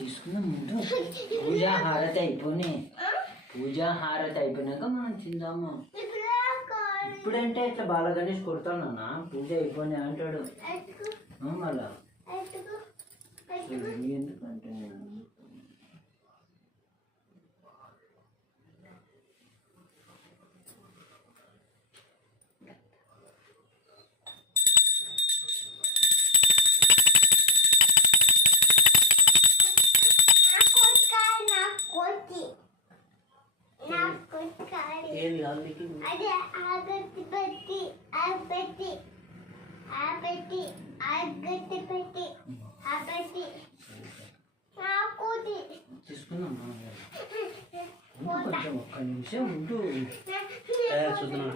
తీసుకుందాం ముందు పూజా హారతి అయిపోయినాక మనం తిందాము. ఇప్పుడంటే ఇట్లా బాలగణేష్ కొడతాను నాన్న, పూజ అయిపోయినా అంటాడు మళ్ళా. ఎందుకంటే ఏది తీసుకుందాం కొంచెం ఒక్క నిమిషం ఉంటూ చూద్దాం.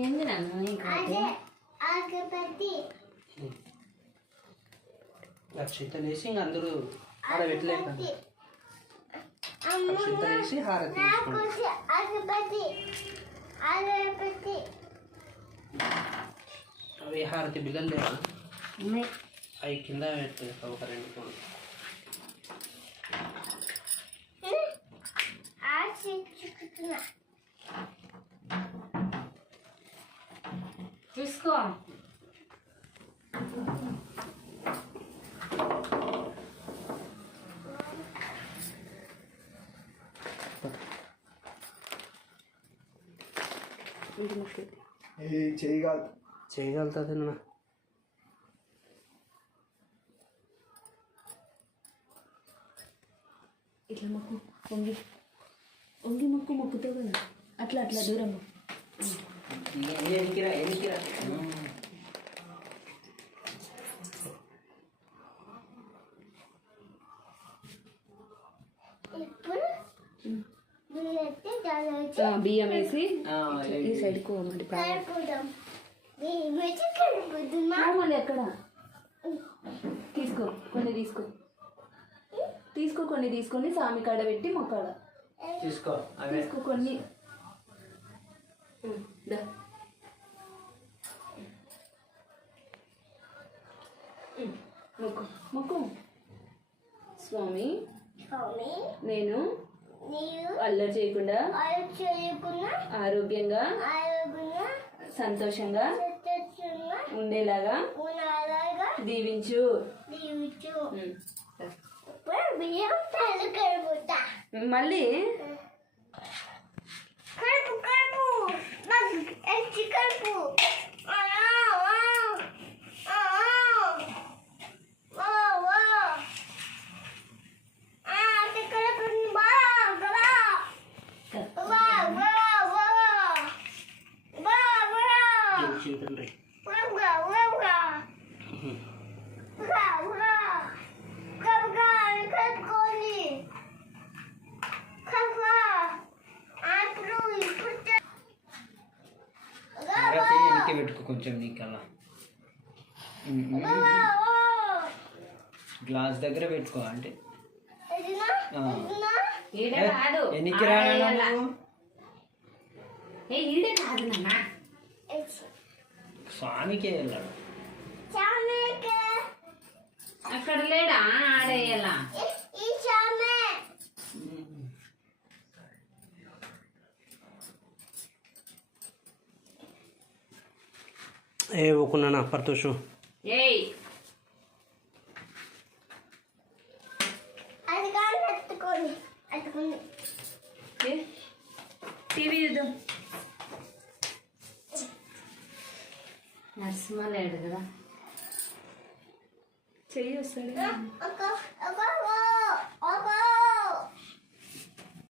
ఏంది నాన్న అక్షింతలేసి ఇంక అందరూ ఆడ పెట్టలేక అక్షింతలేసి హారతి అవి హారతి బిల్లలు లేవు, అవి కింద పెట్టలేదు ఒక 2 పూలు. తీసుకో. చేయగలుగుతుంది నా ఇట్లా మొక్కు, వంగి వంగి మొక్కుతావు కదా, అట్లా దూరం. ఎనికిరా బియ్యం వేసి ఈ సైడ్కు మళ్ళీ ఎక్కడ తీసుకో కొన్ని కొన్ని తీసుకొని సామి కాడ పెట్టి మొక్కాడ తీసుకో కొన్ని మొక్కు. స్వామి నేను అల్లరి చేయకుండా ఆరోగ్యంగా సంతోషంగా ఉండేలాగా దీవించు. మళ్ళీ పెట్టుకో కొంచెం నీకల్లా గ్లాస్ దగ్గర పెట్టుకో. అంటే ఎనికి స్వామికే వెళ్ళాడు. అక్కడ లేడా ఆడేయాలా? ఏ ఊకున్నా పర్తోషు ఏ టీవీ చూద్దాం. నరసింహ లేడు కదా. చెయ్యి వస్తాడు.